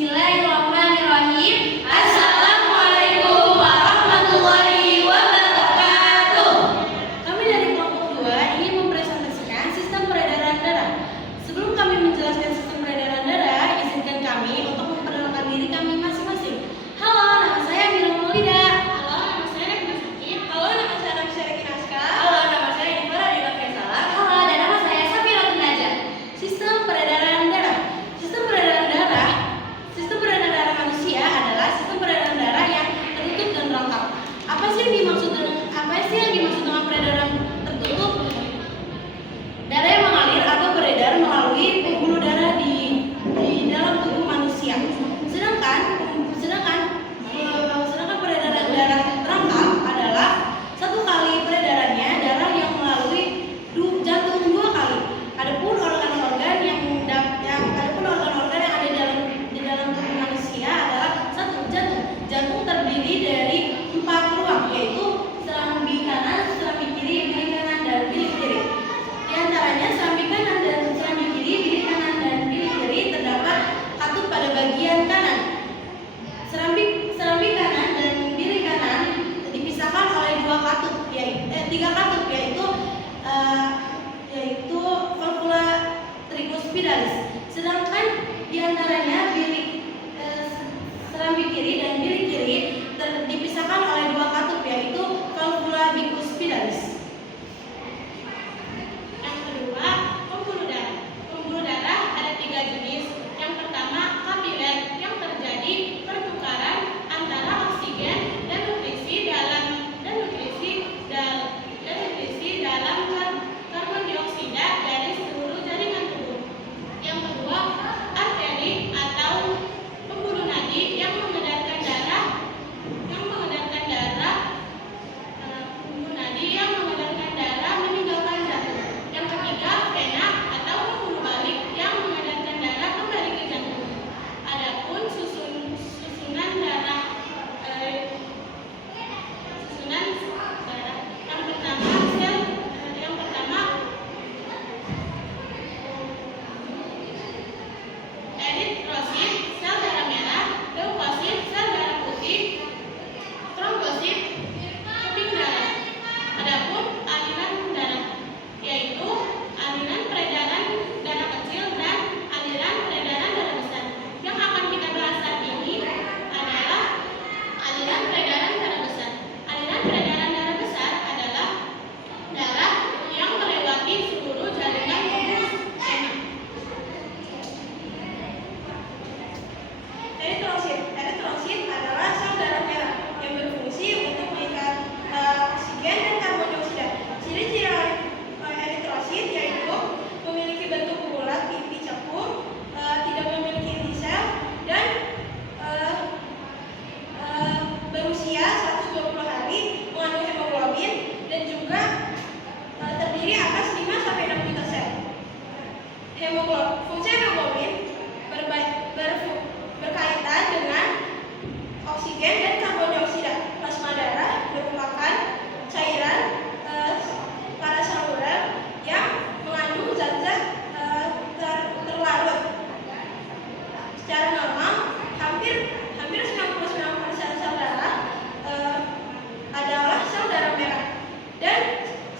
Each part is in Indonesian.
Bismillahirrahmanirrahim. Assalamualaikum warahmatullahi wabarakatuh. Kami dari kelompok 2 ingin mempresentasikan sistem peredaran darah. Sebelum kami menjelaskan sistem peredaran darah, izinkan kami untuk memperkenalkan diri kami masing-masing. Halo, nama saya Mira Maulida. Halo, nama saya Regina Sakti. Halo, nama saya Nafisa Regina Aska. Halo, nama saya Difara Dina Faisala. Halo, dan nama saya Safira Najah. Sistem peredaran darah. Sistem peredaran darah manusia adalah sistem peredaran darah yang tertutup dan lengkap. Apa sih yang dimaksud dengan peredaran tertutup? Darah yang mengalir atau beredar melalui pembuluh darah di dalam tubuh manusia. Sedangkan peredaran darah terangkap adalah satu kali peredarannya darah yang melalui jantung 2 kali. Adapun organ-organ yang ada di dalam tubuh manusia adalah satu, jantung. Jantung terdiri dari 4 ruang, yaitu serambi kanan, serambi kiri, bilik kanan, dan bilik kiri. Di antaranya serambi kanan dan serambi kiri, bilik kanan dan bilik kiri terdapat katup pada bagian kanan. Serambi kanan dan bilik kanan dipisahkan oleh 3 katup, yaitu valvula tricuspidalis. Sedangkan di antaranya serambi kiri dan bilik kiri dipisahkan oleh 2 katup, yaitu valvula bicuspidalis. Yang kedua, pembuluh darah. Pembuluh darah ada 3 jenis. Yang pertama, kapiler, yang terjadi pertukaran antara oksigen dan nutrisi dalam karbon dioksida dari seluruh jaringan tubuh. Yang kedua, arteri atau pembuluh nadi yang mengedarkan darah meninggalkan jantung. Yang ketiga, vena atau pembuluh balik yang mengedarkan darah kembali ke jantung. Adapun susunan darah yang pertama eritrosit, sel darah merah; leukosit, sel darah putih; trombosit, keping darah. Adapun aliran darah, yaitu aliran peredaran darah kecil dan aliran peredaran darah besar. Yang akan kita bahas saat ini adalah aliran peredaran darah besar. Aliran peredaran darah besar adalah darah yang melewati seluruh jaringan tubuh vena. Eritrosit adalah sel darah merah yang berfungsi untuk mengikat oksigen dan karbon dioksida. Ciri-ciri eritrosit yaitu memiliki bentuk bulat pipi cekung, tidak memiliki inti sel, dan berusia 120 hari, mengandung hemoglobin, dan juga terdiri atas 5-6 juta sel. Fungsi hemoglobin berkaitan dengan oksigen dan karbon dioksida. Plasma darah merupakan cairan paraseluler yang mengandung zat-zat terlarut. Secara normal, hampir 99% sel darah adalah sel darah merah, dan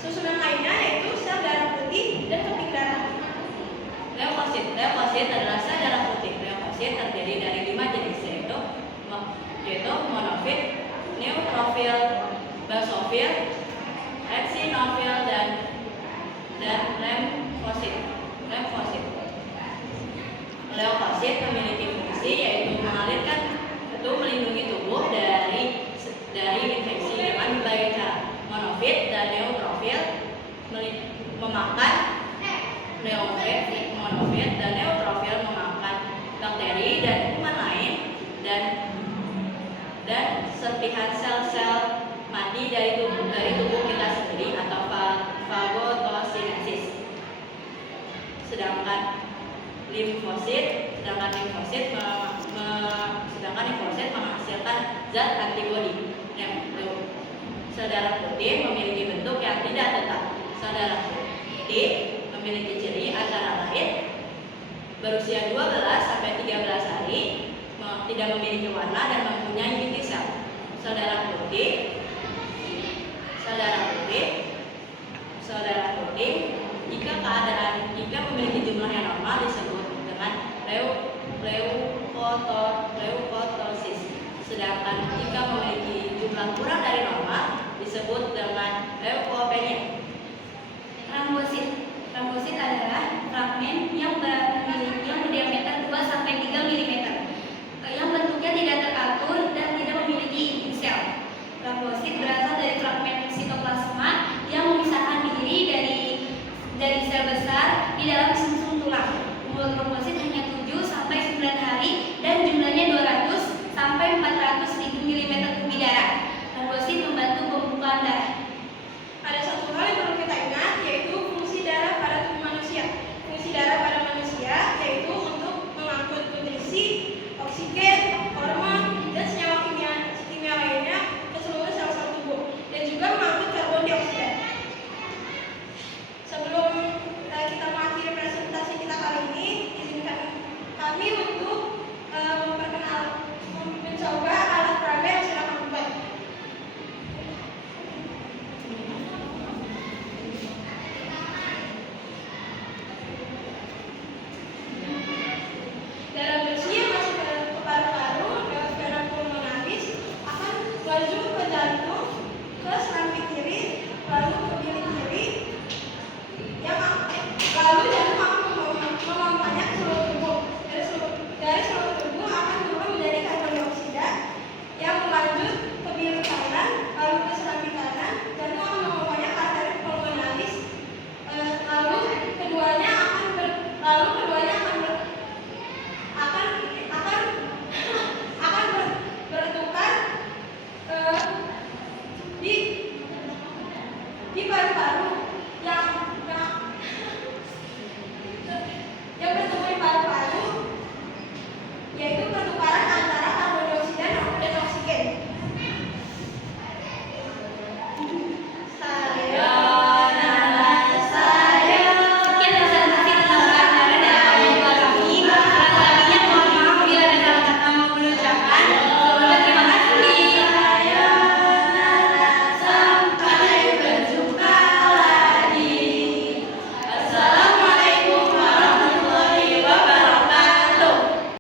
susunan lainnya yaitu sel darah putih dan keping darah. Leukosit adalah sel darah putih. Leukosit terdiri dari 5 jenis, yaitu monofit, neutrofil, basofil, eosinofil, dan limfosit. Leukosit memiliki fungsi yaitu melindungi tubuh dari infeksi dengan berbagai cara. Monofit dan neutrofil memakan bakteri dan kuman lain dan serpihan sel-sel mati dari tubuh kita sendiri atau fagositosis. Sedangkan limfosit menghasilkan zat antibodi. Sel darah putih memiliki bentuk yang tidak tetap. Sel darah putih memiliki ciri antara lain berusia 12-13 hari, tidak memiliki warna dan mempunyai bintik sel. Sel darah putih, jika memiliki jumlah yang normal disebut dengan leukotosis. Sedangkan jika memiliki jumlah kurang dari normal disebut dengan leukopenia. Trombosit adalah fragmen yang berdiameter 2 sampai 3